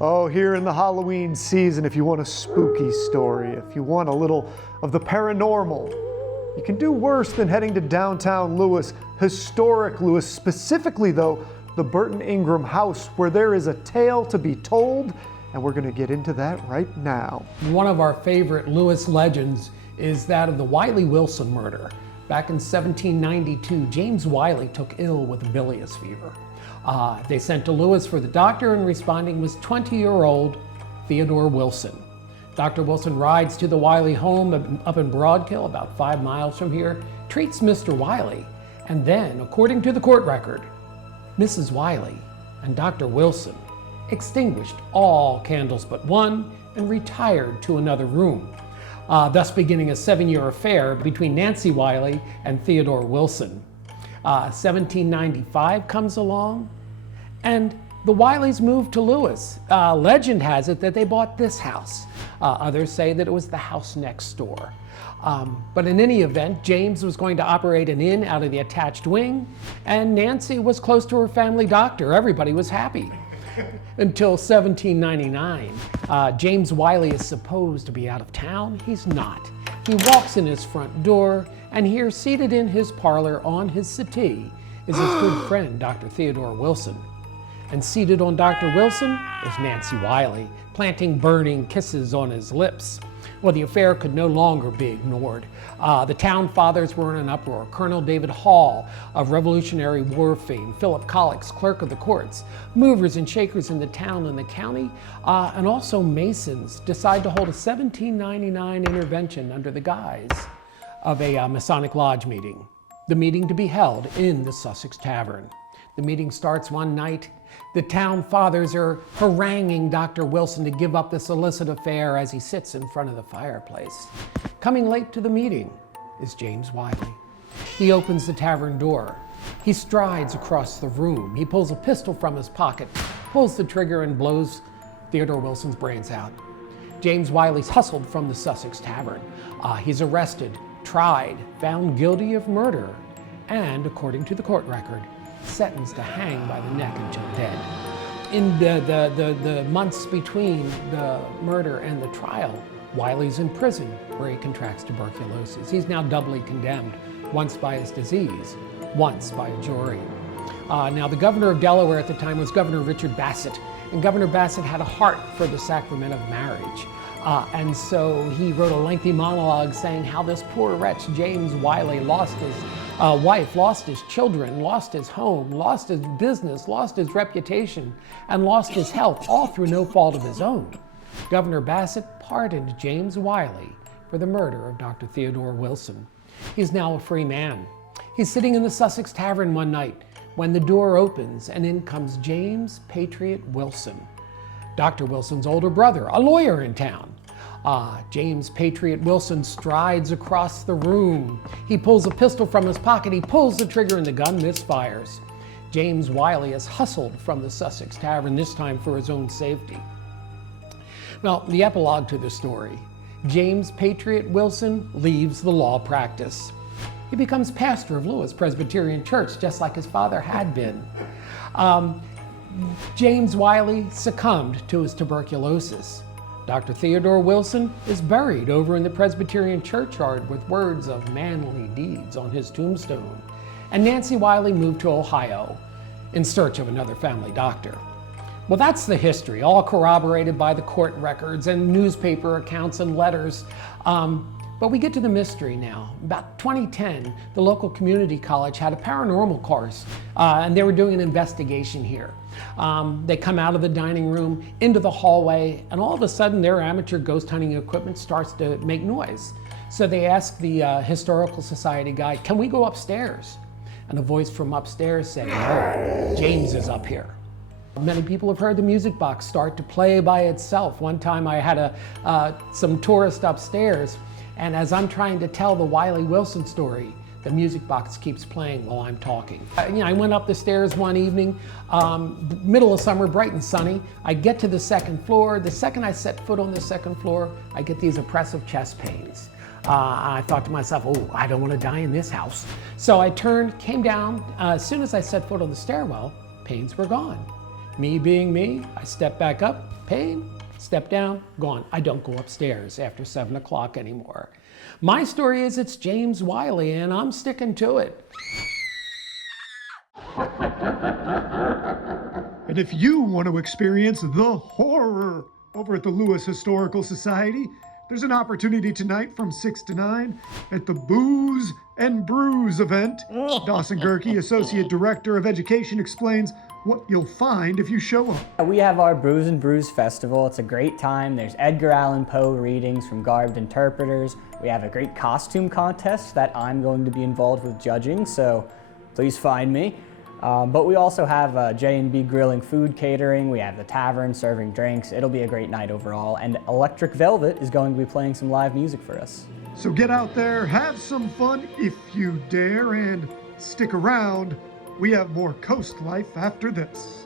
Oh, here in the Halloween season, if you want a spooky story, if you want a little of the paranormal, you can do worse than heading to downtown Lewes, historic Lewes, specifically though, the Burton Ingram house, where there is a tale to be told, and we're gonna get into that right now. One of our favorite Lewes legends is that of the Wiley Wilson murder. Back in 1792, James Wiley took ill with bilious fever. They sent to Lewes for the doctor, and responding was 20-year-old Theodore Wilson. Dr. Wilson rides to the Wiley home up in Broadkill, about 5 miles from here, treats Mr. Wiley, and then, according to the court record, Mrs. Wiley and Dr. Wilson extinguished all candles but one and retired to another room, thus beginning a 7-year affair between Nancy Wiley and Theodore Wilson. 1795 comes along, and the Wileys moved to Lewes. Legend has it that they bought this house. Others say that it was the house next door. But in any event, James was going to operate an inn out of the attached wing, and Nancy was close to her family doctor. Everybody was happy. Until 1799. James Wiley is supposed to be out of town. He's not. He walks in his front door, and here, seated in his parlor on his settee, is his good friend, Dr. Theodore Wilson. And seated on Dr. Wilson is Nancy Wiley, planting burning kisses on his lips. Well, the affair could no longer be ignored. The town fathers were in an uproar. Colonel David Hall of Revolutionary War fame, Philip Collick's clerk of the courts, movers and shakers in the town and the county, and also Masons decide to hold a 1799 intervention under the guise of a Masonic Lodge meeting. The meeting to be held in the Sussex Tavern. The meeting starts one night. The town fathers are haranguing Dr. Wilson to give up this illicit affair as he sits in front of the fireplace. Coming late to the meeting is James Wiley. He opens the tavern door. He strides across the room. He pulls a pistol from his pocket, pulls the trigger, and blows Theodore Wilson's brains out. James Wiley's hustled from the Sussex Tavern. He's arrested, tried, found guilty of murder, and, according to the court record, sentenced to hang by the neck until dead. In the months between the murder and the trial, Wiley's in prison where he contracts tuberculosis. He's now doubly condemned, once by his disease, once by a jury. Now, the governor of Delaware at the time was Governor Richard Bassett, and Governor Bassett had a heart for the sacrament of marriage. And so he wrote a lengthy monologue saying how this poor wretch, James Wiley, lost his wife, lost his children, lost his home, lost his business, lost his reputation, and lost his health, all through no fault of his own. Governor Bassett pardoned James Wiley for the murder of Dr. Theodore Wilson. He's now a free man. He's sitting in the Sussex Tavern one night when the door opens and in comes James Patriot Wilson, Dr. Wilson's older brother, a lawyer in town. James Patriot Wilson strides across the room. He pulls a pistol from his pocket. He pulls the trigger and the gun misfires. James Wiley is hustled from the Sussex Tavern, this time for his own safety. Well, the epilogue to the story. James Patriot Wilson leaves the law practice. He becomes pastor of Lewes Presbyterian Church, just like his father had been. James Wiley succumbed to his tuberculosis. Dr. Theodore Wilson is buried over in the Presbyterian churchyard with words of manly deeds on his tombstone. And Nancy Wiley moved to Ohio in search of another family doctor. Well, that's the history, all corroborated by the court records and newspaper accounts and letters. But we get to the mystery now. About 2010, the local community college had a paranormal course, and they were doing an investigation here. They come out of the dining room into the hallway, and all of a sudden their amateur ghost hunting equipment starts to make noise. So they ask the Historical Society guy, "Can we go upstairs?" And a voice from upstairs said, "No, James is up here." Many people have heard the music box start to play by itself. One time I had some tourist upstairs, and as I'm trying to tell the Wiley Wilson story, the music box keeps playing while I'm talking. I went up the stairs one evening, middle of summer, bright and sunny. I get to the second floor. The second I set foot on the second floor, I get these oppressive chest pains. I thought to myself, oh, I don't want to die in this house. So I turned, came down. As soon as I set foot on the stairwell, pains were gone. Me being me, I stepped back up, Paid, step down, gone. I don't go upstairs after 7 o'clock anymore. My story is it's James Wiley, and I'm sticking to it. And if you want to experience the horror over at the Lewes Historical Society, there's an opportunity tonight from 6 to 9 at the Booze and Brews event. Dawson Gerke, Associate Director of Education, explains what you'll find if you show up. We have our Brews and Brews Festival. It's a great time. There's Edgar Allan Poe readings from garbed interpreters. We have a great costume contest that I'm going to be involved with judging, so please find me. But we also have J&B Grilling food catering. We have the tavern serving drinks. It'll be a great night overall. And Electric Velvet is going to be playing some live music for us. So get out there, have some fun if you dare, and stick around. We have more Coast Life after this.